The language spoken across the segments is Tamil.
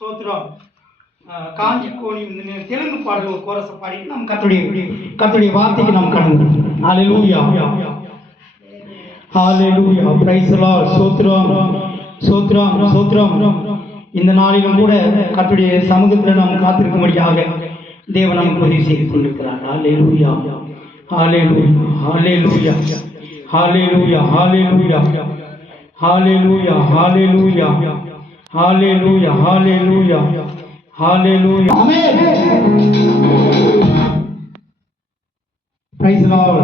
சோத்ரம் காஞ்சி கோணி தெலுங்கு பாடல் கோரச பாடி நாம் கர்த்தருடைய வார்த்தைக்கு நாம் கடந்து. ஹல்லேலூயா ஹல்லேலூயா பிரைஸ் தி லார்ட். சோத்ரம் சோத்ரம் சோத்ரம். இந்த நாளிலும் கூட கர்த்தருடைய சமூகத்தில் நாம் காத்திருக்கும்படியாக தேவன் நமக்கு உதவி செய்து கொண்டிருக்கிறார். ஹல்லேலூயா ஹல்லேலூயா ஹல்லேலூயா ஹல்லேலூயா ஹல்லேலூயா ஹல்லேலூயா ஹல்லேலூயா ஹalleluya hallelujah hallelujah amen praise the lord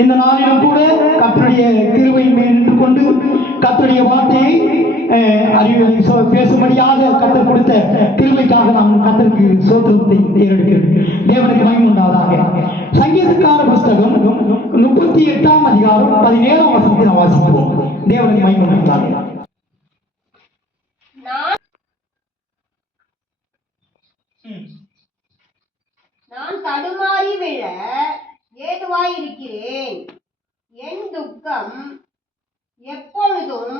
இந்த நாளிலும் கூட கர்த்தருடைய கிருபையின் மேல் நின்று கொண்டு கர்த்தருடைய வார்த்தையை பேசும்படியாக கர்த்தர் கொடுத்த கிருபைக்காக நாம் கர்த்தருக்கு ஸ்தோத்திரத்தை ஏறெடுக்கிறோம். தேவனுக்கு மகிமை உண்டாவதாக. சங்கீதக்கார புஸ்தகம் 38ஆம் அதிகாரம் 17ஆம் வசனத்தை நாம் வாசிப்போம். தேவனுக்கு மகிமை உண்டாவதாக. நான் தடுமாறி விழ ஏதுவாயிருக்கிறேன். என் துக்கம் எப்பொழுதும்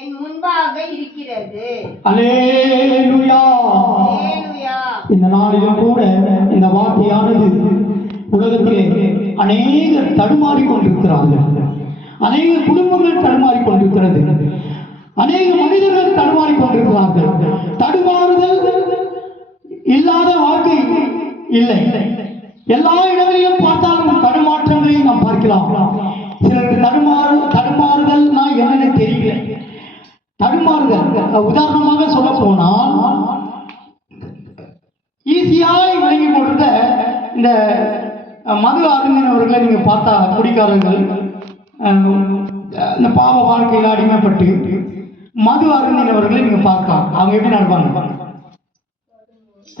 என் முன்பாக இருக்கிறது. அல்லேலூயா அல்லேலூயா. இந்த நாளிலும் கூட இந்த வார்த்தையானது உலகத்திலே அநேகர் தடுமாறி கொண்டிருக்கிறார்கள். அநேக குடும்பங்கள் தடுமாறி கொண்டிருக்கிறது. அநேக மனிதர்கள் தடுமாறி கொண்டிருக்கிறார்கள். தடுமாறுதல் இல்லாத வாழ்க்கை இல்லை. எல்லா இடங்களிலும் பார்த்தாலும் தடுமாற்றங்களை நாம் பார்க்கலாம். சிலருக்கு தடுமாறுதல்னா என்னன்னு தெரியல. தடுமாறுதல் உதாரணமாக சொல்ல போனால் ஈஸியாய் விளங்கி கொண்டிருந்த இந்த மது அருந்தினவர்களை நீங்க பார்த்தா, குடிக்காரர்கள் இந்த பாவ வாழ்க்கையில் அடிமைப்பட்டு மது அருந்தினவர்களை நீங்க பார்க்கலாம். அவங்க எப்படி நடப்பாங்க?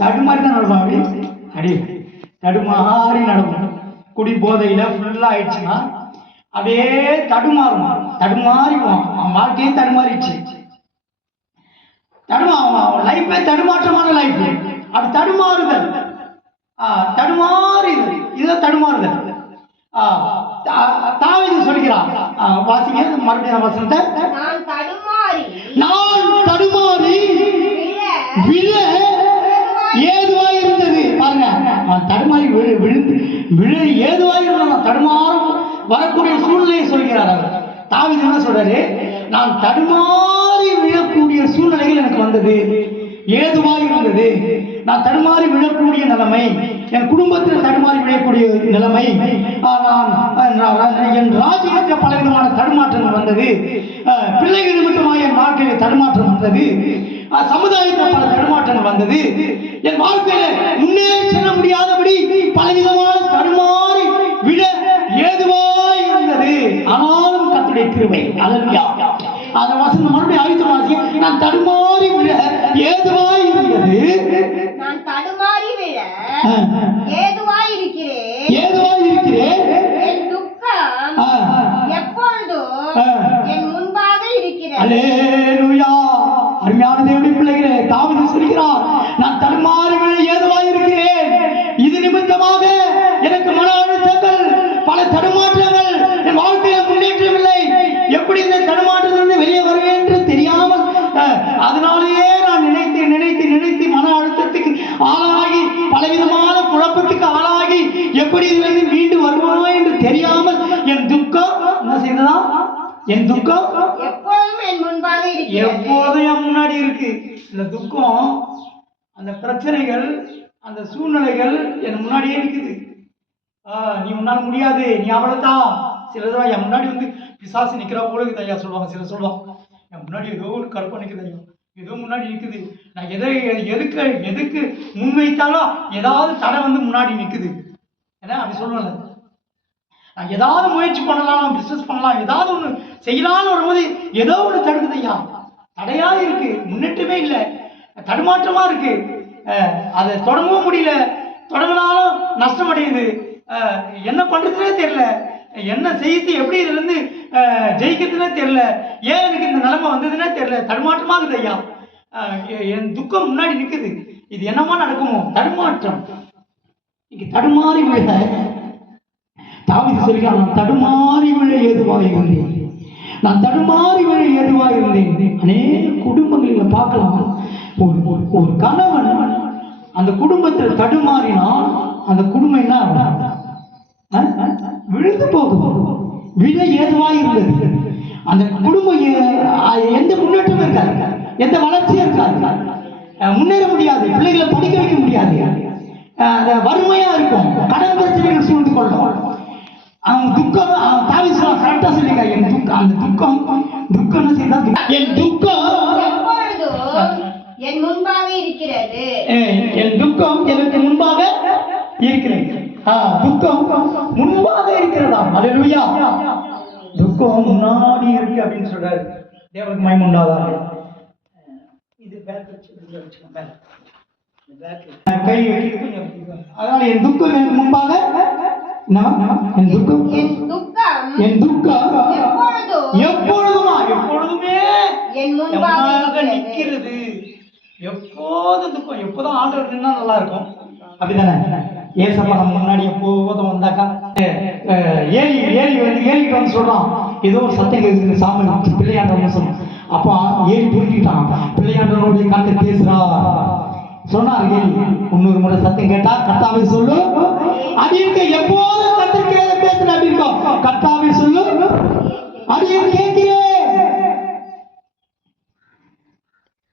தடுமாறி தான் நடப்பாங்க. அடி தடுமாறி நடக்கும். குடி போதையில ஃபுல்லா ஆயிடுச்சுன்னா அப்படியே தடுமாறிடுவான். அவன் வாழ்க்கையே தடுமாறிடுச்சு. அவன் லைஃபே தடுமாற்றமான லைஃப். அது தடுமாறுதல். இதுதான் தடுமாறுதல். தாவீது சொல்கிறான், வாசிங்க மறுபடியும் வசனத்தை. நான் தடுமாறி விழ ஏதுவாய் இருந்தது. பாருங்க, அவன் தடுமாறி விழ ஏதுவாய் இருந்தான். தடுமாறும் வரக்கூடிய சூழ்நிலையை சொல்கிறார் அவர். தாவீது என்ன சொல்றாரு? நான் தடுமாறி விழக்கூடிய சூழ்நிலைகள் எனக்கு வந்தது, ஏதுவாய் இருந்தது. நான் தடுமாறி விழக்கூடிய நிலைமை, என் குடும்பத்தில் தடுமாறி விழக்கூடிய நிலைமை, என் ராஜ்யத்தில் பலவிதமான தடுமாற்றங்கள் வந்தது, பிள்ளைகள் நிமித்தமாக என் வாழ்க்கையில் தடுமாற்றம் வந்தது, சமுதாயத்தில் பல தடுமாற்றங்கள் வந்தது, என் வாழ்க்கையில முன்னே செல்ல முடியாதபடி பலவிதமான தடுமாறி விழ ஏதுவாய் இருந்தது. ஆனாலும் கர்த்தருடைய கிருபை. அல்லேலூயா. அந்த வசனம் மறுபடியும் ஆயத்த வாசி. நான் தடுமாறி விழ ஏதுவாய் இருந்தது. நான் தடுமாறி விழ ஏதுவாய் இருக்கிறேன். ஏதுவாய் இருக்கிறேன். என் துக்கம் எப்பொழுதும் என் என் துக்கம் எப்பொழுதும் என் முன்பாக இருக்கிறது. எப்போதும் என் முன்னாடி இருக்கு. இந்த துக்கம், அந்த பிரச்சனைகள், அந்த சூழ்நிலைகள் என் முன்னாடியே இருக்குது. நீ உன்னால முடியாது, நீ அவ்வளவுதான். சிலதா என் முன்னாடி வந்து பிசாசு நிக்கிற போல இருக்குது ஐயா சொல்லுவாங்க. சிலர் சொல்லுவாங்க, என் முன்னாடி ஏதோ ஒரு கற்பனை நிற்குது ஐயா, ஏதோ முன்னாடி நிற்குது. நான் எதுக்கு முன்வைத்தாலும் ஏதாவது தடை வந்து முன்னாடி நிற்குது. ஏன்னா அப்படி சொல்லுவேன்ல, நான் ஏதாவது முயற்சி பண்ணலாம், பிசினஸ் பண்ணலாம், ஏதாவது ஒன்று செய்யலாம்னு வரும்போது ஏதோ ஒன்று தடுக்குது ஐயா. தடையா இருக்கு, முன்னேற்றமே இல்லை, தடுமாற்றமா இருக்கு. அதை தொடங்கவும் முடியல, தொடங்கினாலும் நஷ்டம் அடையுது. என்ன பண்றதுனே தெரியல, என்ன செய்து எப்படி இதுல இருந்து ஜெயிக்கிறதுனே தெரியல, ஏன் எனக்கு இந்த நிலைமை வந்ததுன்னே தெரியல, தடுமாற்றமாகுது ஐயா. என் துக்கம் முன்னாடி நிற்குது. இது என்னமா நடக்குமோ? தடுமாற்றம். இங்க தடுமாறி விழ தாவீது சொல்கிறான், நான் தடுமாறி விழ ஏதுவாக இருந்தேன், நான் தடுமாறி விழ ஏதுவாக இருந்தேன். அநேக குடும்பங்களில் பார்க்கலாம், ஒரு கணவன் அந்த குடும்பத்தில் தடுமாறினால் அந்த குடும்பம் என்ன விழுந்து போகும். விழ ஏதுவாக இருந்தது. அந்த குடும்பம் எந்த முன்னேற்றமும் இருக்காது, எந்த வளர்ச்சியும் இருக்காது, முன்னேற முடியாது, பிள்ளைகளை படிக்க வைக்க முடியாது, வறுமையா இருக்கும், கடன் பிரச்சனைகள் சூழ்ந்து கொள்ளும். அவன் துக்கம், அவன் தாவீது சொல்றான், கரெக்டா சொல்லிங்க, என் துக்கம், அந்த துக்கம் என்ன செய்தா, என் துக்கம் என் முன்பாக இருக்கிறது, என் துக்கம் எனக்கு முன்பாக இருக்கிறது. துக்கம் முன்பாக இருக்கிறதா? அல்லேலூயா. துக்கம் முன்னாடி இருக்கு அப்படின்னு சொல்றாரு. தேவனுக்கு மகிமை உண்டாவதாக. இது பேக் வச்சுக்கோங்க, கை அதனால என் துக்கம் எனக்கு முன்பாக, என் துக்கம் எப்பொழுதுமே என் முன்பாக நிற்கிறது. எப்போதும் துக்கம், எப்போதும் ஆண்டவர் நின்னா நல்லா இருக்கும், அப்படிதானே? ஏசப்பா நம்ம முன்னாடி எப்போதும் வந்தாக்கா, ஏரிக்கு வந்து சொல்றான், ஏதோ ஒரு சத்தம் கேட்குது, சாமி பிள்ளையாண்டவன் சொன்னான். அப்பா ஏறி புரிஞ்சுக்கிட்டான், பிள்ளையாண்டவனுடைய காத்து பேசுறா சொன்னார். ஏறி இன்னொரு முறை சத்தம் கேட்டா, கர்த்தாவே சொல்லு அடியிருக்க, எப்போதும் கர்த்தர் பேசுற அப்படி இருக்கும், கர்த்தாவே சொல்லு அடியிருக்க கேட்கிறேன்.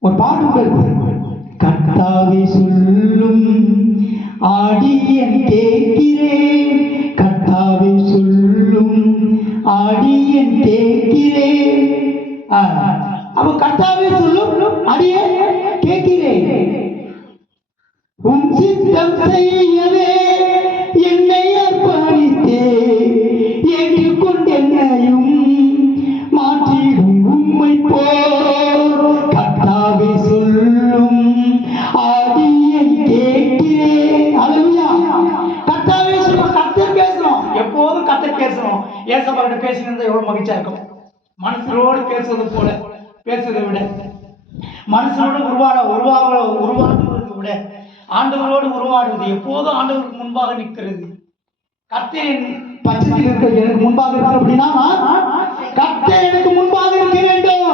ஒரு பாட்டு கர்த்தாவே சொல்லும் ஆடியன் கேட்கிறேன், கர்த்தாவே சொல்லும் ஆடியன் கேட்கிறேன். அப்ப கர்த்தாவே சொல்லும் அடியேன் கேட்கிறேன். உன் சித்தம் செய்யவே என்னை அர்ப்பணித்தே, ஏற்றுக்கொண்டு என்னையும் மாற்றிடும் உம்மை போல், கர்த்தாவே சொல்லும் ஆடியன் கேட்கிறேன். அல்லேலூயா. கர்த்தாவே சொல்லும், கர்த்தர் பேசணும், எப்போதும் கர்த்தர் பேசணும். ஏசப்பா கிட்ட பேசினது எவ்வளவு மகிழ்ச்சியா இருக்கும். மனுஷரோடு பேசுவது போல பேசுவதை விட, மனுஷனோடு உருவாடுவதை விட ஆண்டவரோடு உருவாடுவது எப்போதும் ஆண்டவருக்கு முன்பாக நிற்கிறது. கர்த்தரின் பட்சத்தில் இருக்க எனக்கு முன்பாக இருக்க அப்படின்னா, கர்த்தர் எனக்கு முன்பாக இருக்க வேண்டும்.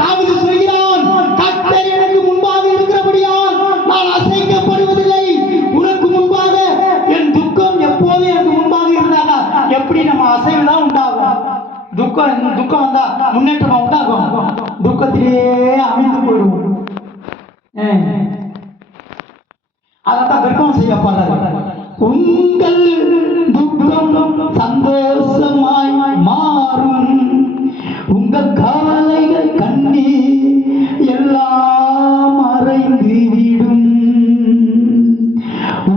தாவீது சொல்கிறான், கர்த்தர் எனக்கு முன்பாக இருக்கிறபடியால் நான் அசைக்கப்படுவதில்லை. உனக்கு முன்பாக என் துக்கம் எப்போதும் எனக்கு முன்பாக இருந்தாங்க. எப்படி நம்ம அசைவுதான் உண்டாகும். துக்கம் வந்தா முன்னேற்றமா உண்டாகும், துக்கத்திலே அமைந்து போயிடுவோம். அதான் விருப்பம் செய்யப்படுறது. உங்கள் துக்கம் சந்தோஷமாய் மாறும், உங்கள் கவலைகள் கண்ணீர் எல்லாம் மறைந்து விடும்.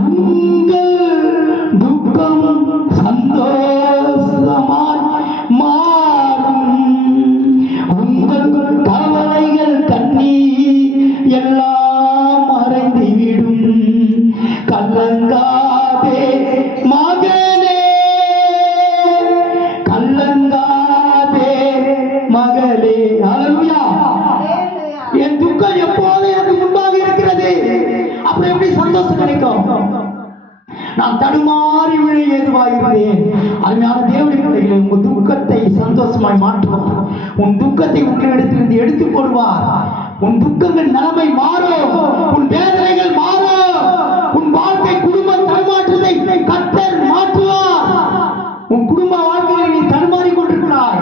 உங்கள் துக்கம் சந்தோஷமாய் மாறும், உங்கள் கவலைகள் கண்ணீர் எல்லாம் மறைந்து விடும். கலங்காதே மகனே, கலங்காதே மகளே. அல்லேலூயா. என் துக்கம் எப்போது எனக்கு முன்பாக இருக்கிறது, அப்புறம் எப்படி சந்தோஷம் கிடைக்கும்? நான் தடுமாறி விழ ஏதுவாயிருந்தேன். அருமையான தேவனுடைய பிள்ளைகளே, உங்கள் துக்கத்தை சந்தோஷமாய் மாற்றுவார். உன் துக்கத்தை உங்களிடத்திலிருந்து எடுத்து போடுவார். உன் துக்கங்கள் நிலைமை மாறும், உன் வேதனைகள் மாறும், உன் வாழ்க்கை குடும்ப தடுமாற்றத்தை கர்த்தர் மாற்றுவார். உன் குடும்ப வாழ்க்கையில் நீ தடுமாறி கொண்டிருக்கிறாய்,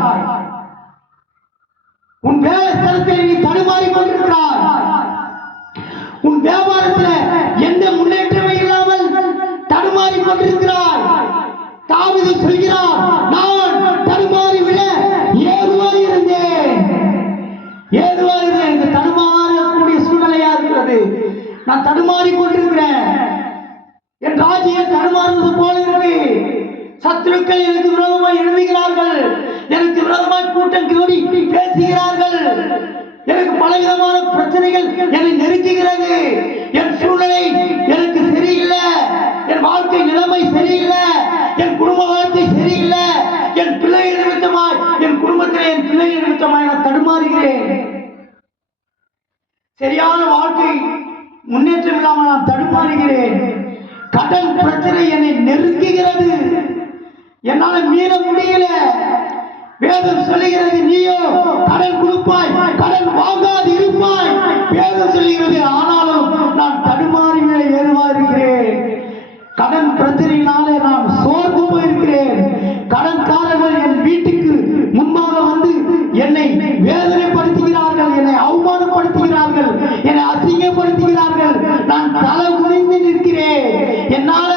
ஸ்தலத்தில் நீ தடுமாறிக் கொண்டிருக்கிறாய். உன் வியாபாரத்தில் எந்த முன்னேற்றமே இல்லாமல் தடுமாறிக் கொண்டிருக்கிறாய். தாவீது சொல்கிறார், நான் தடுமாறி விட ஏதுவாய் இருந்தேன். எனக்கு தடுமாறக்கூடிய சூழ்நிலையா இருக்கிறது. நான் தடுமாறி கொண்டிருக்கிறேன். என் ராஜ்யம் தடுமாறுவது போல இருக்கு. சத்துருக்கள் எனக்கு விரோதமாய் எழுதுகிறார்கள். எனக்கு விரோதமாய் கூட்டம் கூடி பேசுகிறார்கள். எனக்கு பலவிதமான பிரச்சனைகள் என்னை நெருக்குகிறது. என் சூழ்நிலை எனக்கு சரியில்லை. என் வாழ்க்கை நிலைமை சரியில்லை. என் குடும்ப வாழ்க்கை சரியில்லை. என் பிள்ளைகள் நிமித்தமாய், என் குடும்பத்தில் என் பிள்ளைகள் நிமித்தமாய் நான் தடுமாறுகிறேன். சரியான வாழ்க்கை முன்னேற்றம் இல்லாமல் நான் தடுமாறுகிறேன். கடன் பிரச்சனை என்னை நெருக்குகிறது. என்னால மீற முடியல. வேதம் சொல்லுகிறது, நீயோ கடன் கொடுப்பாய், கடன் வாங்காது இருப்பாய். வேதம் சொல்லுகிறது, ஆனாலும் நான் தடுமாறி ஏறுவாருகிறேன். கடன் பிரச்சனையினாலே நான் சோர்ந்து போயிருக்கிறேன். கடன்காரர்கள் என் வீட்டுக்கு முன்பாக வந்து என்னை வேதனைப்படுத்துகிறார்கள், என்னை அவமானப்படுத்துகிறார்கள், என்னை அசிங்கப்படுத்துகிறார்கள். நான் தலை குனிந்து நிற்கிறேன். என்னால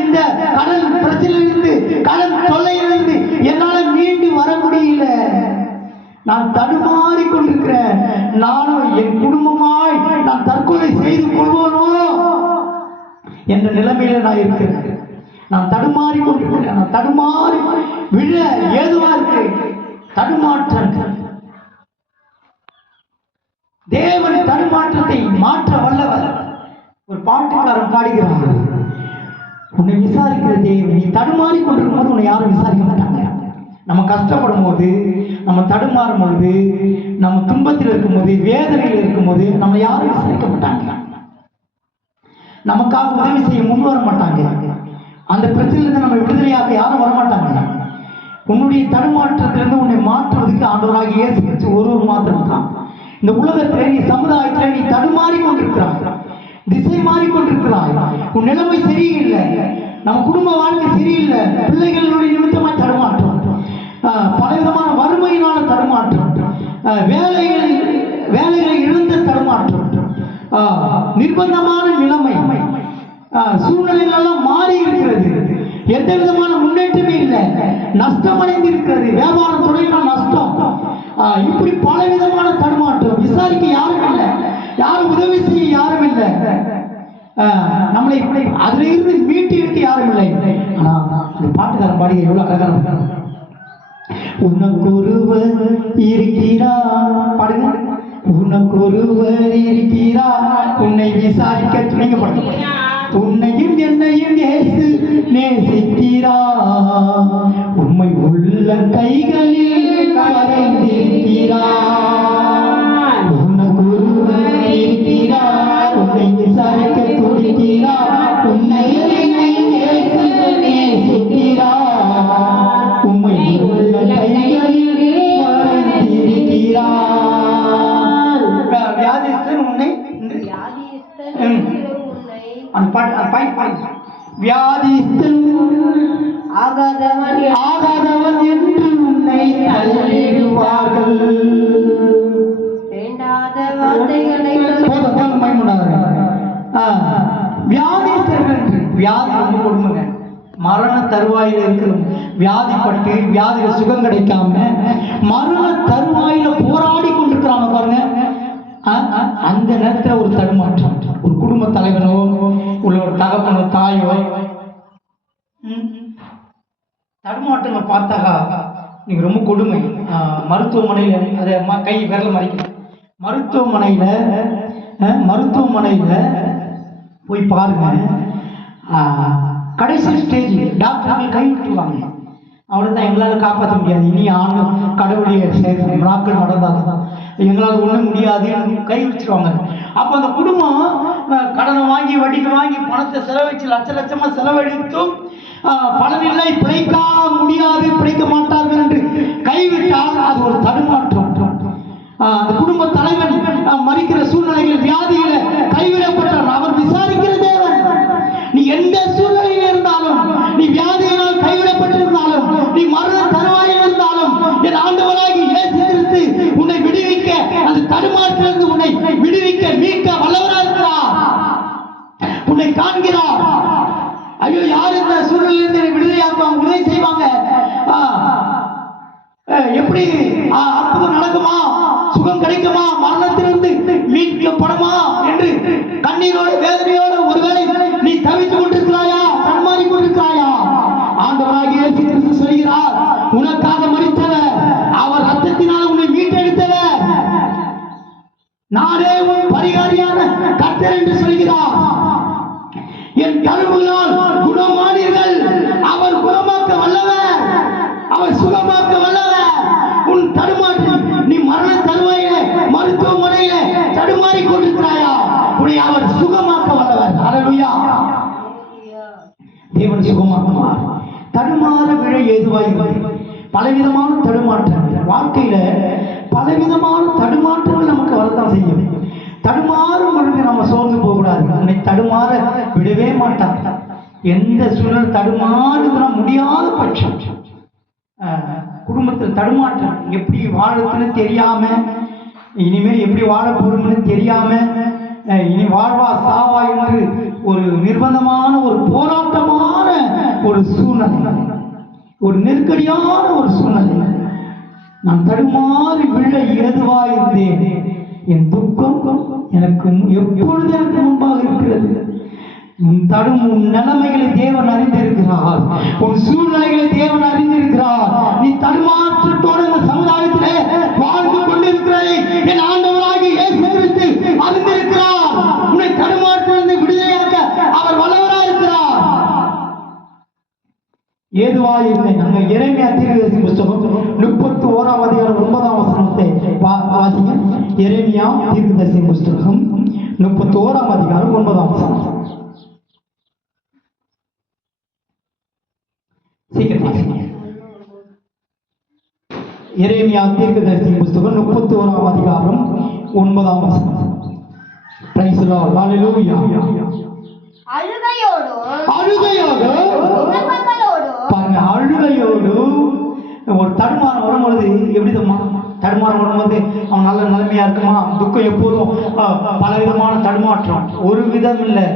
இந்த கடன் பிரச்சனையிலிருந்து, கடன் தொல்லையிலிருந்து என்னால மீண்டு வர முடியல. நான் தடுமாறி கொண்டிருக்கிறேன். நானும் என் குடும்பமாய் நான் தற்கொலை செய்து கொள்வோனோ என்ற நிலைமையில நான் இருக்கிறேன். நான் தடுமாறி கொண்டிருக்கிறேன். நான் தடுமாறி விழ ஏதுவா இருக்கிறேன். தடுமாற்றங்கள். தேவன் தடுமாற்றத்தை மாற்ற வல்லவர். ஒரு பாட்டுக்காரன் பாடுகிறார், உன்னை விசாரிக்கிற தேவன். நீ தடுமாறி கொண்டிருக்கும் போது உன்னை யாரும் விசாரிக்க மாட்டாங்க. நம்ம கஷ்டப்படும் போது, நம்ம தடுமாறும் பொழுது, நம்ம துன்பத்தில் இருக்கும்போது, வேதனையில் இருக்கும்போது நம்ம யாரும் விசாரிக்க மாட்டாங்க. நமக்காக உதவி செய்ய முன் வர மாட்டாங்க. அந்த பிரச்சனையிலிருந்து நம்ம விடுதலையாக யாரும் வரமாட்டாங்க. உன்னுடைய தடுமாற்றத்திலிருந்து உன்னை மாற்றுவதற்கு ஆண்டவராக இயேசு கிறிஸ்து ஒருவர் மாத்திரம் தான். இந்த உலகத்தில் நீ சமுதாயத்தில் நீ தடுமாறி கொண்டிருக்கிறாய், திசை மாறிக்கொண்டிருக்கிறாய். உன் நிலைமை சரியில்லை. நம்ம குடும்ப வாழ்க்கை சரியில்லை. பிள்ளைகளுடைய நிமித்தமாய் தடுமாற்றம், பலவிதமான வறுமையினால தடுமாற்றம், வேலைகளை இழந்த தடுமாற்றம், நிர்பந்தமான நிலைமை, சூழ்நிலைகள் எல்லாம் மாறி இருக்கிறது. எந்த விதமான முன்னேற்றமே இல்லை. நஷ்டம் அடைந்து இருக்கிறது. வியாபாரம் தொடங்கினா நஷ்டம். இப்படி பலவிதமான தடுமாற்றம். விசாரிக்க யாரும் இல்லை, யாரும் உதவி செய்ய யாரும் இல்லை. நம்மளை அதுல இருந்து மீட்டு எடுக்க யாரும் இல்லை. ஆனா அந்த பாட்டுக்காரன் பாடிய எவ்வளவு அழகான, உனக்கொருவர் இருக்கிறார், பாடுங்க, உனக்கொருவர் இருக்கிறார், உன்னை விசாரிக்க துணைங்கப்படுத்த, உன்னையும் என்னையும் இயேசு நேசிக்கிறார், உம்மை உள்ள கைகளில் வரைந்திருக்கிறார், உனக்கொருவர் இருக்கிறார், உன்னை விசாரிக்க துடிக்கிறார், உன்னை என்னையும் இயேசு நேசிக்கிறார், உம்மை உள்ள கைகளில் வரைந்திருக்கிறார். வியாதிஸ்தன் உன்னை அந்த பாட்டு வியாதிஸ்தன் ஆகாதவன் என்று உன்னை தள்ளிடுவார்கள். வேண்டாத வார்த்தைகளை வியாதிஸ்தர்கள், வியாதி ரொம்ப கொடுமைங்க. மரண தருவாயில இருக்கிற வியாதிப்பட்டு வியாதியில சுகம் கிடைக்காம மரண தருவாயில போராடி கொண்டிருக்கிறாங்க பாருங்க. அந்த நேரத்துல ஒரு தடுமாற்றம், ஒரு குடும்ப தலைவனோ உள்ள ஒரு தகப்பனோ தாயோ தடுமாற்றங்கள் பார்த்தாக்கா நீங்க ரொம்ப கொடுமை. மருத்துவமனையில அதை கை விரல மறைக்கணும். மருத்துவமனையில போய் பாருங்க. கடைசி ஸ்டேஜ் டாக்டர்கள் கை விட்டுருவாங்க. அவ்வளோதான், எங்களால் காப்பாற்ற முடியாது, இனி ஆணும் கடவுளுடைய நாட்கள் நடந்தாதான் எங்களால் ஒன்றும் முடியாது, கை வச்சிருவாங்க. அப்போ அந்த குடும்பம் கடனை வாங்கி வட்டிக்கு வாங்கி பணத்தை செலவழிச்சு லட்சமாக செலவழித்தும் பலனில்லை, பிழைக்க முடியாது, பிழைக்க மாட்டார்கள் என்று கைவிட்டால் அது ஒரு தடுமாற்றம். அந்த குடும்ப தலைவன் மறிக்கிற சூழ்நிலைகள், வியாதியில கைவிடப்பட்டார். அவர் விசாரிக்கிற தேவன். நீ எந்த சூழ்நிலையில் இருந்தாலும், நீ வியாதியினால் கைவிடப்பட்டிருந்தாலும், நீ மரண தருவாயில் இருந்தாலும், என் ஆண்டவராகி இயேசு கிறிஸ்து உன்னை விடுவிக்க மீட்க வல்லவராக இருக்கிறார். உன்னை காண்கிறார். ஐயோ, யார் இந்த சூழ்நிலையிலிருந்து விடுதலையாக்குவாங்க, உதவி செய்வாங்க, எப்படி அற்புதம் நடக்குமா, சுகம் கிடைக்குமா, மரணத்திலிருந்து மீட்கப்படுமா என்று கண்ணீரோடு வேதனையோடு ஒருவேளை நீ தவித்துக் கொண்டிருக்கிறாயா, தன்மாறி கொண்டிருக்கிறாயா? ஆண்டவராகிய இயேசு கிறிஸ்து சொல்கிறார், உனக்காக மரித்தவர், அவர் ரத்தத்தினால் உன்னை மீட்டெடுத்தவர், நானே உன் பரிகாரியான கர்த்தர் என்று சொல்கிறார். என் தழும்புகளால் குணமானீர்கள். அவர் குணமாக்க வல்லவர், அவர் சுகமாக்க வல்லவர். உன் தடுமாற்றம், நீ மரண தருவாயில மருத்துவமனையில தடுமாறி கொண்டிருக்கிறாயா, உன்னை அவர் சுகமாக்க வல்லவர். அல்லேலூயா. தேவன் சுகமாக்குவார். தடுமாற விழ ஏதுவாயிருக்கிறது. பலவிதமான தடுமாற்றங்கள் வாழ்க்கையில, பலவிதமான தடுமாற்றங்கள் நமக்கு வரத்தான் செய்யும். தடுமாறும் பொழுது நம்ம சோர்ந்து போகக்கூடாது. உன்னை தடுமாற விடவே மாட்டான். எந்த சூழல் தடுமாறுதுனா முடியாத பட்சம், குடும்பத்தில் தடுமாற்றம், எப்படி வாழத்துன்னு தெரியாம, இனிமேல் எப்படி வாழ போறோம்னு தெரியாம, இனி வாழ்வா சாவா என்று ஒரு நிர்பந்தமான, ஒரு போராட்டமான ஒரு சூழ்நிலை, ஒரு நெருக்கடியான ஒரு சூழ்நிலை. நான் தடுமாறி விழ ஏதுவாயிருந்தேன். என் துக்கம் எனக்கு எப்பொழுது எனக்கு முன்பாக இருக்கிறது. உன் நிலைமைகளை தேவன் அறிந்திருக்கிறார். உன் சூழ்நிலைகளை தேவன் அறிந்திருக்கிறார். நீ தடுமாற்றத்தோடு இந்த சமுதாயத்திலே வாழ்ந்து கொண்டிருக்கிறாய். என் ஆண்டவராகிய இயேசு கிறிஸ்து அறிந்திருக்கிறார். உன்னை தடுமாற்றத்திலிருந்து விடுதலையாக்க அவர் வல்லவராக இருக்கிறார். ஏதுவாயிருந்தேன். நாங்கள் எரேமியா தீர்க்கதரிசி புத்தகம் 31ஆம் அதிகாரம் 9ஆம் வசனத்தை வாசிங்க. எரேமியா தீர்க்கதரிசி புத்தகம் 31ஆம் அதிகாரம் 9ஆம் வசனம். எரேமியா தீர்க்கதரிசி புத்தகம் 31ஆம் அதிகாரம் 9ஆம் வசனம். Praise the Lord. ஹalleluya. அழுகையோடு பாருங்க, அழுகையோடு ஒரு தடுமாறம் வரும்பொழுது எப்படி தடுமாறம் வரும்போது அவன் நல்ல நிலைமையா இருக்குமா? துக்கம் எப்போதும் பலவிதமான தடுமாற்றம், ஒரு விதம் இல்லை.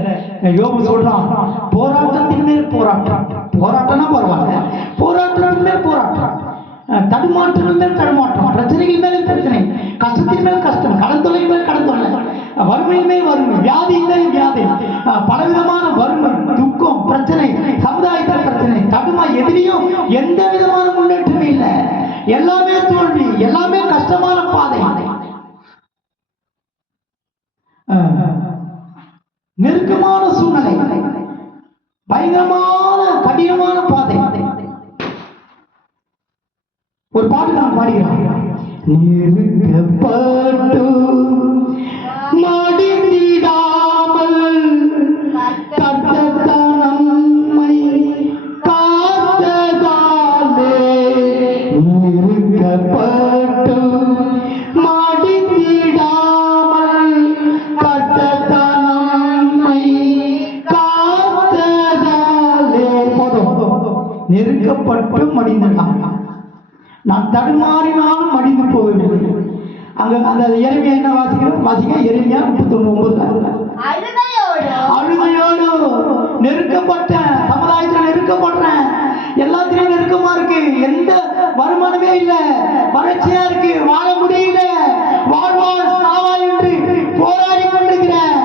யோபு சொல்றான், போராட்டத்தின் மேல் போராட்டம். போராட்டம்னா பரவாயில்ல, போராட்டத்தின் மேல் போராட்டம், தடுமாற்றங்கள் மேல் தடுமாற்றம், பிரச்சனைகள் மேல் பிரச்சனை, கஷ்டத்தின் மேல் கஷ்டம், கடன் தொல்லை மேல் கடன் தொல்லை, வறுமையின் மேல் வறுமை, வியாதியின் மேல் வியாதி, பலவிதமான வறுமை, துக்கம், பிரச்சனை, சமுதாயத்தில் பிரச்சனை, தடுமா, எதிரியும் எந்த விதமான முன்னேற்றமே இல்லை. எல்லாமே தோல்வி, எல்லாமே கஷ்டமான பாதை, நெருக்கமான சூழ்நிலை, பயங்கரமான கடினமான பாதை. ஒரு பாட்டு நான் பாடுகிறேன். நெருக்கப்பட்டு மடிந்திடாமல் கர்த்தர் நம்மை காத்ததாலே, நெருக்கப்பட்டு மடிந்திடாமல் கர்த்தர் நம்மை காத்ததாலே. போதும், நெருக்கப்பட்டு மடிந்திடாமல். நான் தடுமாறினாலும் மடிந்து போகவில்லை. அங்க அந்த எரேமியா என்ன வாசிக்க எரேமியா 39:9. அழுகையோடு நெருக்கப்பட்ட சமுதாயத்தில் நெருக்கப்படுறேன், எல்லாத்திலும் நெருக்கமா இருக்கு, எந்த வருமானமே இல்லை, வறட்சியா இருக்கு, வாழ முடியல, வாழ்வாள் சாவா என்று போராடி கொண்டிருக்கிறேன்,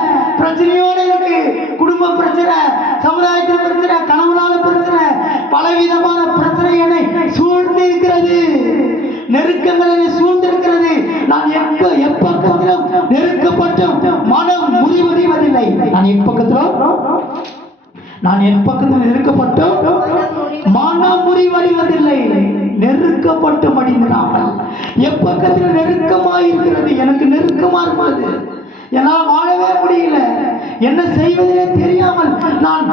பிரச்சனையோடு இருக்கு, குடும்ப பிரச்சனை, சமுதாயத்தில் பிரச்சனை, கணவனால பிரச்சனை, பலவிதமான பிரச்சனை என்னை சூழ்ந்து இருக்கிறது, நெருக்கங்கள் என்னை சூழ்ந்திருக்கிறது. நான் எப்பக்கத்திலும் நெருக்கப்பட்டும் மனம் முறிவதில்லை. நான் எப்பக்கத்திலும் நெருக்கப்பட்டும் மனம் முறிவதில்லை. நெருக்கப்பட்டு மடிந்தாமல் எப்பக்கத்தில் நெருக்கமாக இருக்கிறது, எனக்கு நெருக்கமா இருக்கிறது, என்னால் வாழவே முடியல, என்ன செய்வதிலே தெரியாமல் நான்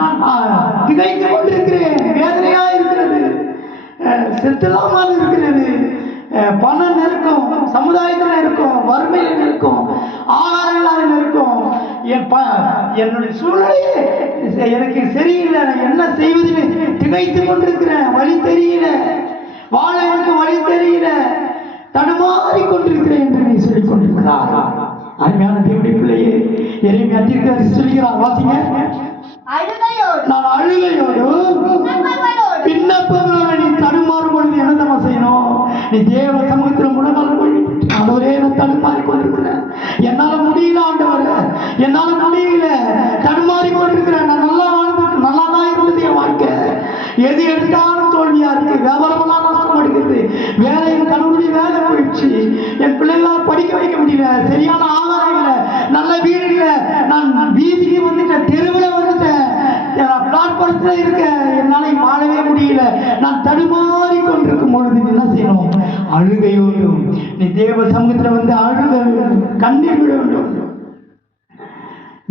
திகைத்துக் கொண்டிருக்கிறேன், வேதனையா இருக்கிறது, செத்துலாமல் இருக்கிறது, பண நெருக்கம், சமுதாயத்தில் இருக்கும், வறுமையில் இருக்கும், ஆகாரங்களாக இருக்கும், என்னுடைய சூழ்நிலையே எனக்கு சரியில்லை, என்ன செய்வதிலே திகைத்துக் கொண்டிருக்கிறேன், வழி தெரியல, வாழ எனக்கு வழி தெரியல, தடுமாறி கொண்டிருக்கிறேன் என்று நீ சொல்லிக் கொண்டிருக்கிறார். அருமையான தேவனுடைய பிள்ளையே, எரேமியா தீர்க்கதரிசி சொல்கிறார், வாசிங்க. அழுகையோடு நான் அழுகையோடு விண்ணப்பங்களோடு நீ தடுமாறும் பொழுது என்ன நம்ம செய்யணும்? நீ தேவ சமூகத்தில் முழங்கால் போய் ஆண்டவரே நான் தடுமாறி கொண்டிருக்கிறேன், என்னால முடியல ஆண்டவரே, என்னால முடியல, தடுமாறி கொண்டிருக்கிறேன், நான் நல்லா தான் இருந்தது என் வாழ்க்கை, எது எடுத்தாலும் தோல்வியா இருக்கு, வியாபாரமெல்லாம் நஷ்டம் அடிக்கிறது, வேலையில் கடவுளுடைய வேலை போயிடுச்சு, என் பிள்ளைகளால் படிக்க வைக்க முடியல, சரியான ஆதாரம் இல்லை, நல்ல வீடு இல்லை, நான் வீதிக்கு வந்துட்டேன், தெருவில் வந்துட்டேன், பிளாட்பாரத்துல இருக்க, என்னால வாழவே முடியல, நான் தடுமாறி கொண்டிருக்கும் பொழுது என்ன செய்யணும்? அழுகையோடு நீ தேவ சமூகத்துல வந்து அழுக, கண்ணீர் விட வேண்டும்.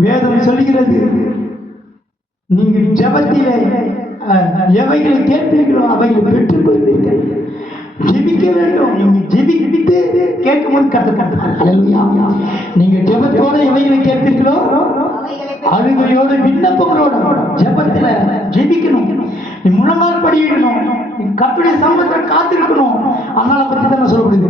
வேதம் சொல்கிறது, நீங்கள் ஜெபத்திலே எவைகளை கேட்பீர்களோ அவைகளை பெற்றுக் கொள்வீர்கள். ஜெபிக்க வேண்டும். நீங்க ஜெபித்து கேட்கும்போது கற்றுக்கொள்ளுங்கள். நீங்க ஜெபத்தோட எவைகளை கேட்பீர்களோ அழுகையோட விண்ணப்பங்களோட ஜெபத்துல ஜெபிக்கணும். நீ முழங்கால் படியிடணும். நீ கர்த்தருடைய சமூகத்தில் காத்திருக்கணும். அதனால பத்தி தான் சொல்லப்படுது,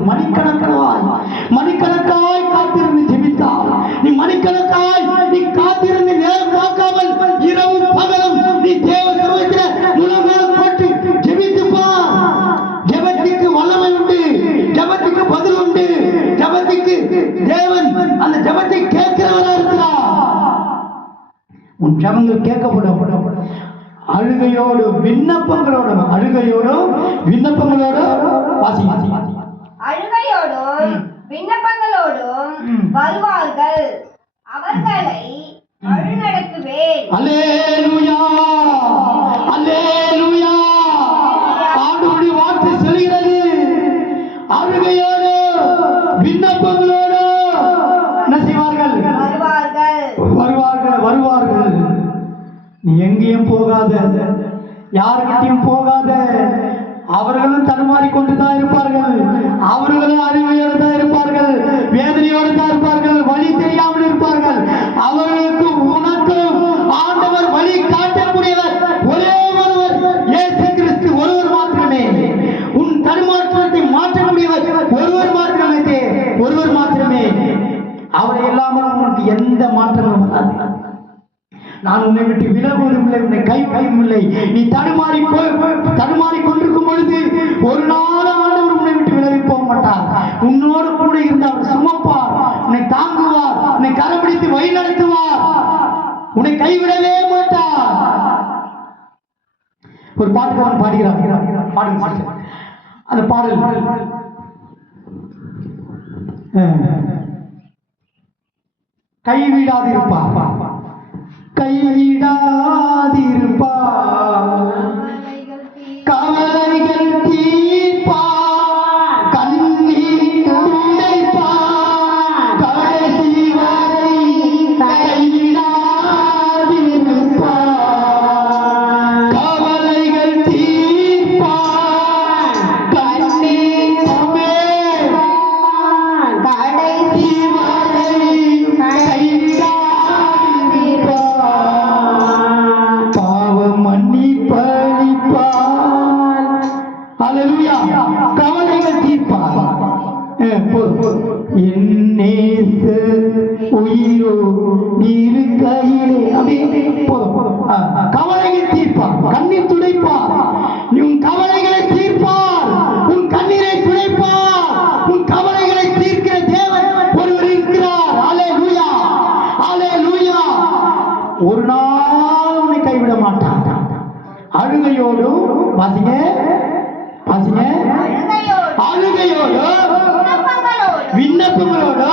மணிக்கணக்காய் காத்திருந்து ஜெபித்தால், நீ மணிக்கணக்காய் நீ காத்திருந்து நேரம் பார்க்காமல் இரவும் பகலும் நீ தேவ சமூகத்தில் முழங்கால் போட்டு ஜெபித்துப்பா. ஜெபத்துக்கு வல்லமை உண்டு, ஜெபத்துக்கு பதில் உண்டு, ஜெபத்துக்கு தேவன் அந்த ஜெபத்தை கேட்கிறவரா இருக்கிறார். உன் ஜெபங்கள் கேட்கப்படும். அழுகையோடு விண்ணப்பங்களோடு, அழுகையோடும் விண்ணப்பங்களோடும் வாசிங்க. அழுகையோடும் விண்ணப்பங்களோடும் வருவார்கள், அவர்களை வழிநடத்துவேன். அல்லேலூயா, அல்லேலூயா. ஆண்டவருடைய வார்த்தை சொல்கிறது, அழுகையோடு விண்ணப்பங்களோடு என்ன செய்வார்கள்? வருவார்கள். நீ எங்கேயும் போகாத, யாருக்கிட்டையும் போகாத. அவர்களும் தடுமாறி கொண்டுதான் இருப்பார்கள், அவர்களும் அறிவையோடு தான் இருப்பார்கள், வேதனையோடு தான் இருப்பார்கள், வழி தெரியாமல் இருப்பார்கள். அவர்களுக்கு உனக்கும் ஆண்டவர் வழி காட்டக்கூடியவர் ஒரே ஒருவர், இயேசு கிறிஸ்து ஒருவர் மாத்திரமே. உன் தடுமாற்றத்தை மாற்றக்கூடியவர் ஒருவர் மாத்திரமே. அவரை இல்லாமல் உனக்கு எந்த மாற்றமும் வராது. நான் உன்னை விட்டு விலகுவதும் இல்லை, உன்னை கைப்பற்றும் இல்லை. நீ தடுமாறி கொண்டிருக்கும் பொழுது ஒரு நாள் ஆண்டவர் உன்னை விட்டு விலகி போக மாட்டார். உன்னோடு கூட இருந்து அவர் சுமப்பார், உன்னை தாங்குவார், உன்னை கரம்பிடித்து வழி நடத்துவார், உன்னை கைவிடவே மாட்டார். ஒரு பாட்டுக்காரன் பாடுகிறார், பாடுங்க. அந்த பாடல் கைவிடாதிருப்பார், கவலைகள் தீர்ப்பார், கண்ணீர் துடைப்பார், கடைசி வரை கைவிடாதிருப்பார். கவலைகள் தீர்ப்பார், கண்ணீர் துடைப்பார், கடைசி வரை கைவிடாதிருப்பார். கவலைகள் தீர்ப்பார், உயிரோ இருக்கையிலே கவலைகள் தீர்ப்பார், கண்ணீர் துடைப்பார். உன் கவலைகளை தீர்ப்பார், உன் கண்ணீரை துடைப்பார். உன் கவலைகளை தீர்க்கிற தேவன் ஒருவர் இருக்கிறார். அல்லேலூயா, அல்லேலூயா. ஒரு நாள் உன்னை கைவிட மாட்டார். அழுகையோடு வாசிங்க, அழுகையோடு விண்ணப்பங்களோடு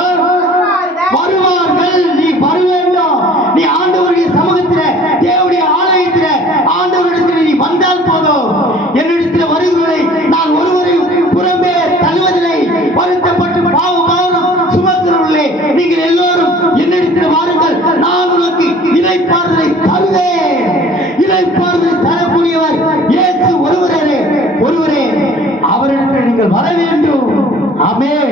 வருவார்கள். நீ வர வேண்டும். நீ ஆண்டவருடைய சமூகத்தில், தேவனுடைய ஆலயத்தில், ஆண்டவரிடத்தில் நீ வந்தால் போதும். என்னிடத்தில் வருகிறதை நான் ஒருவரையும் புறம்பே தள்ளுவதில்லை. வருத்தப்பட்டு பாவம் சுமக்கிறவர்களே, நீங்கள் எல்லோரும் என்னிடத்தில் வாருங்கள், நான் உனக்கு இளைப்பாறுதலை தருவேன். இளைப்பாறுதலை தரக்கூடியவர் இயேசு ஒருவரே. அவரிடத்தில் நீங்கள் வர வேண்டும். ஆமென்.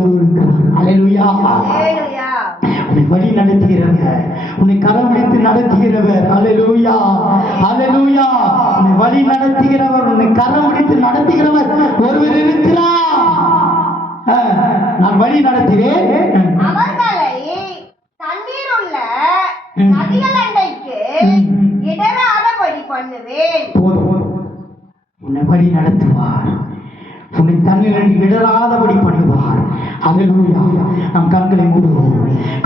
ஒரு இருக்கிறார். அல்லேலூயா. அல்லேலூயா. உன்னை வழி நடத்துகிறவர், உன்னை கரம் பிடித்து நடத்துகிறவர். அல்லேலூயா, அல்லேலூயா. உன்னை வழி நடத்துகிறவர், உன்னை கரம் பிடித்து நடத்துகிறவர் ஒருவர் இருக்கிறார். நான் வழி நடத்துவேன், அவர்களை தண்ணீர் உள்ள நதிகள் அண்டைக்கு இடராதபடி பண்ணுவேன். போதும் போதும். உன்னை வழி நடத்துவார், உன்னை தண்ணீரில் இடராதபடி பண்ணுவார். அல்லேலூயா. நம் கண்களை மூடுவோம்.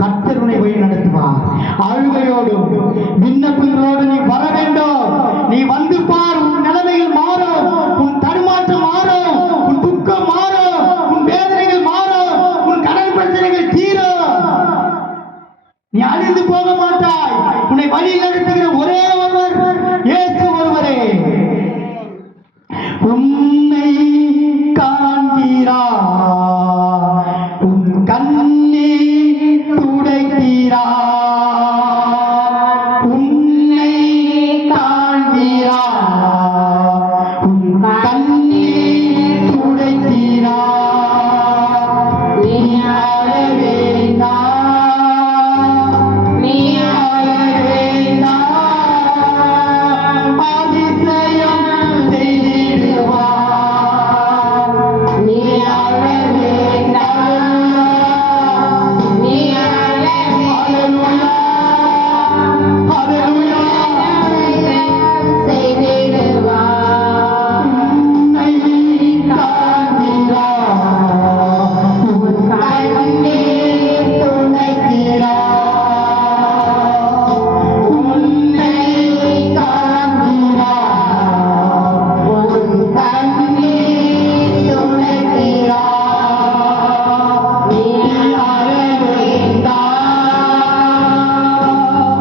கர்த்தர் உன்னை வழி நடத்துவார். அழுகையோடு விண்ணப்பங்களோடு நீ வர வேண்டும். நீ வந்து பார், உன் நிலைமைகள் மாறும், உன் தடுமாற்றம் மாறும், உன் துக்கம் மாறும், உன் வேதனைகள் மாறும், உன் கடன் பிரச்சனைகள் தீரும். நீ அழிந்து போக மாட்டாய். உன்னை வழி நடத்துகிற ஒரே ஒருவர் இயேசு ஒருவரே. உன்னை காண்கிறார், உன் கண்ணீர் துடைக்கிறார். உன்னை காண்கிறார், உன் கண்ணீர் துடைக்கிறார். நீ அழ வேண்டாம், நீ அழ வேண்டாம். அதிசயம் செய்திடுவார். நீ அழ வேண்டாம், நீ அழ வேண்டாம். அல்லேலூயா, செய்திடுவார். உன்னை காண்கிறார், உன் கண்ணீர் துடைக்கிறார். உன்னை காண்கிறார், உன் கண்ணீர் துடைக்கிறார். நீ அழ வேண்டாம்,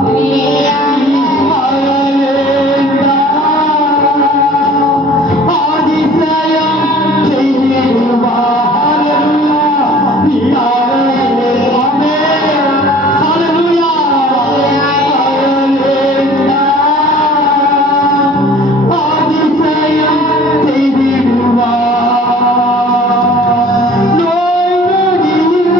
நீ அழ வேண்டாம். அதிசயம் செய்திடுவார். நீ அழ வேண்டாம். அல்லேலூயா. அதிசயம் செய்திடுவார். நோய் நொடியில்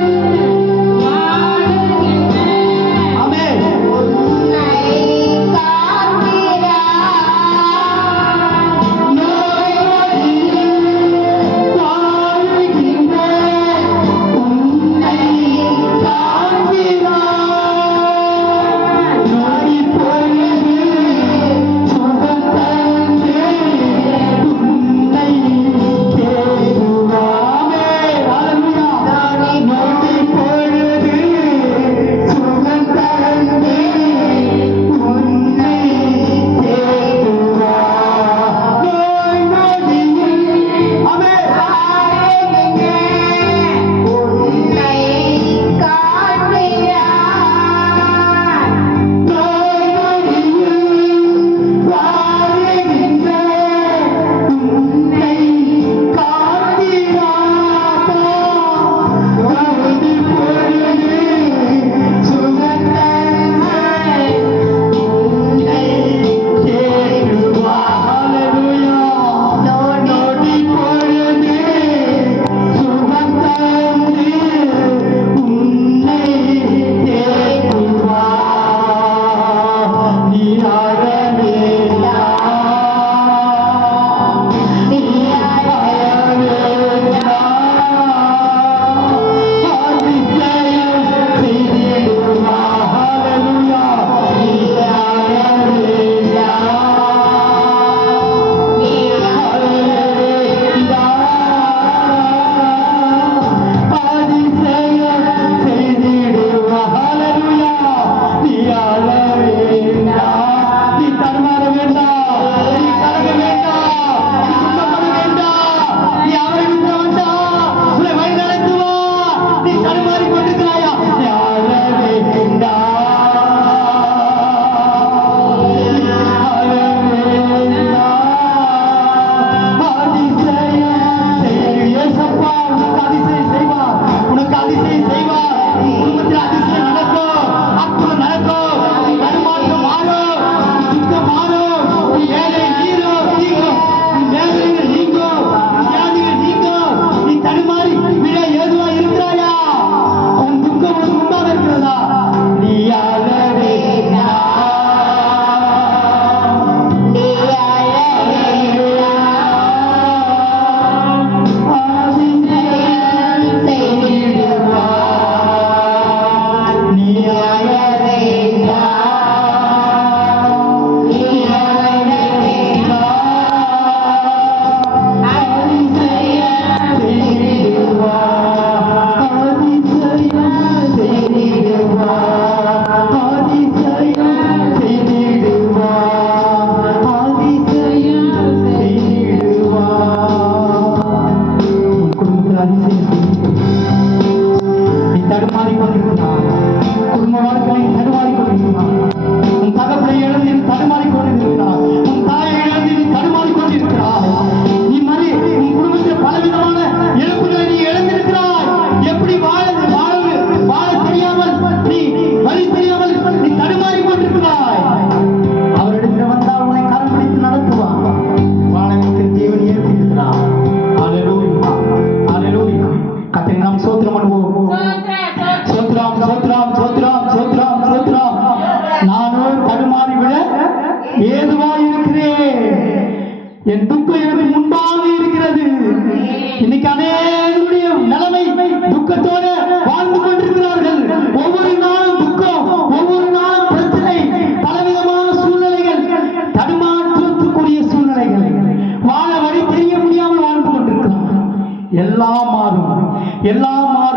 ஆமென். உன்னை காண்கிறார். நோய் நொடியில் வாழ்கின்றேன். உன்னை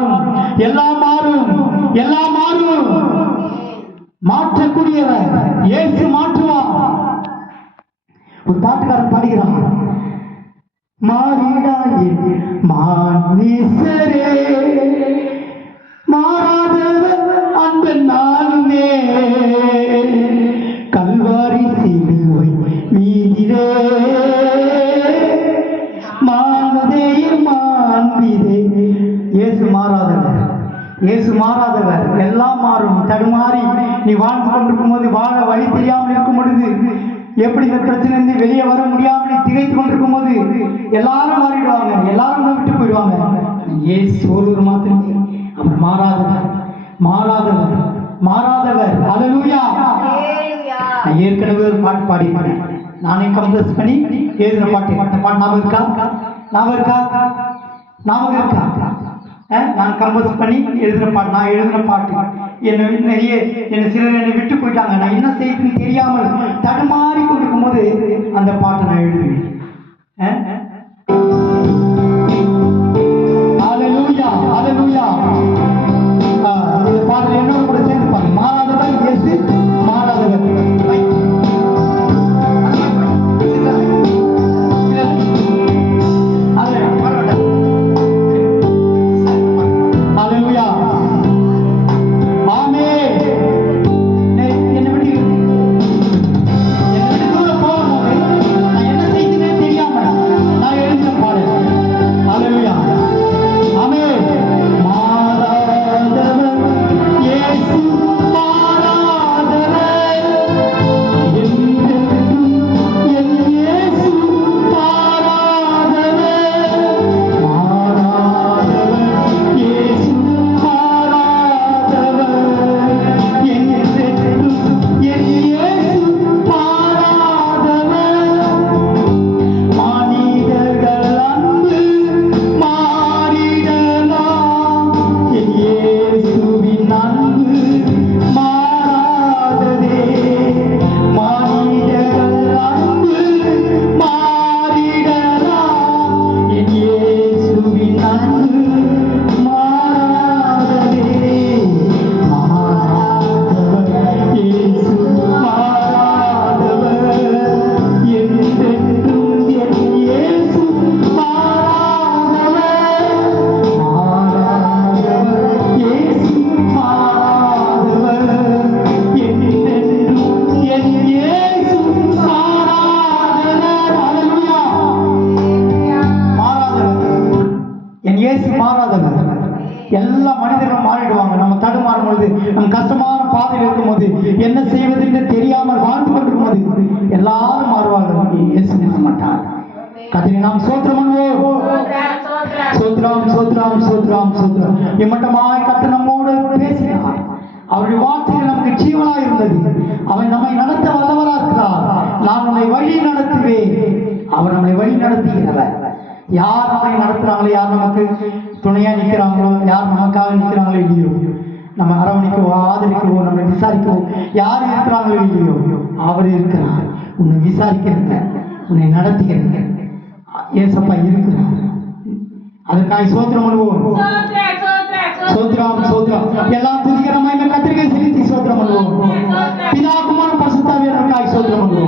மாறும், எல்லாம் மாறும், எல்லாம் மாறும். மாற்றக்கூடியவர் இயேசு மாற்றுவார். ஒரு பாட்டுக்காரன் பாடுகிறான், மாறிடாயே மானீசரே, மாறாதவர் அந்த நாளுமே, கல்வாரி சிலுவை மீதிலே மானதே மாண்பிதே. இயேசு மாறாதவர், இயேசு மாறாதவர். எல்லாம் மாறும். தடுமாறி நீ வாழ்ந்து கொண்டிருக்கும் போது, வாழ வழி தெரியாமல் இருக்கும் பொழுது, எப்படி இந்த பிரச்சனை வெளியே வர முடியாமல் திகைத்து கொண்டிருக்கும் போது, எல்லாரும் மாறிடுவாங்க, எல்லாரும் விட்டு போயிடுவாங்க. இயேசு ஒருவர் மாத்திரமே அவர் மாறாதவர், மாறாதவர், மாறாதவர். ஹல்லேலூயா. நான் ஏற்கனவே ஒரு பாட்டு பாடினேன், நானே கம்போஸ் பண்ணி எழுதின பாட்டு. அந்த பாட்டு ஞாபகம் இருக்கா? ஞாபகம் இருக்கா? ஞாபகம் இருக்கா? நான் கம்போஸ் பண்ணி எழுதின பாட்டு, நான் எழுதின பாட்டு. என்னை சிலர் என்னை விட்டு போயிட்டாங்க. நான் என்ன செய்யுதுன்னு தெரியாமல் தடுமாறி கொண்டிருக்கும் போது அந்த பாட்டை நான் எழுதுவேன். ஹல்லேலூயா, ஹல்லேலூயா. இந்த பாடல் என்னோட கூட சேர்ந்து பாருங்க. மாறாதவர் இயேசு, மாறாதவர். ஹல்லேலூயா. ஆமென். என்னை விட்டு தூரம் போகும்போது நான் என்ன செய்யுதுன்னே தெரியாம நான் எழுதின பாடல். ஹல்லேலூயா. ஆமென். மாறாதவர் இயேசு, மாறாதவர் என்றென்றும் என் இயேசு, மாறாதவர், மாறாதவர் இயேசு, மாறாதவர் என்றென்றும் என் இயேசு, மாறாதவர். மனிதர்கள் அன்பு மாறிடலாம், என் இயேசுவின் அன்பு மாறாததே. மனிதர்கள் அன்பு மாறிடலாம், என் இயேசுவின் அன்பு மாறாததே. மாறாதவர் இயேசு, மாறாதவர் என்றென்றும் என் இயேசு, மாறாதவர், மாறாதவர் இயேசு, மாறாதவர் என்றென்றும் என் இயேசு, மாறாதவர். ஹல்லேலூயா. மாறாதவர் என் இயேசு, மாறாதவர். எல்லா மனிதர்களும் மாறிடுவாங்க. நம்ம தடுமாறும் பொழுது, நம்ம கஷ்டமான பாதையில் இருக்கும் போது, என்ன செய்வது என்று தெரியாமல் வாழ்ந்து கொண்டிருக்கும் போது எல்லாரும் மாறுவார்கள். இயேசு நிற்க மாட்டார். கர்த்தரை நாம் ஸ்தோத்திரம் பண்ணுவோம். ஸ்தோத்திரம், ஸ்தோத்திரம், ஸ்தோத்திரம், ஸ்தோத்திரம். இம்மட்டமாய் கர்த்தர் நம்மோடு பேசினார். அவருடைய வார்த்தைகள் நமக்கு ஜீவனாக இருந்தது. அவன் நம்மை நடத்த வல்லவராக இருக்கிறார். நான் உன்னை வழி நடத்துவேன். அவர் நம்மை வழி நடத்துகிறவர். யார் நம்மை நடத்துறாங்களோ, யார் நமக்கு துணையா நிற்கிறாங்களோ, யார் நமக்காக நிற்கிறாங்களோ இல்லையோ, நம்ம அரவணைக்கவோ ஆதரிக்கவோ நம்மை விசாரிக்கவோ யார் இருக்கிறாங்களோ இல்லையோ, அவர் இருக்கிறார். உன்னை விசாரிக்கிறங்க, உன்னை நடத்துகிறங்க. ஏசப்பா இருக்கிறார். அதற்காக சோத்திரம் பண்ணுவோம். சோத்திரம், சோத்திரம்.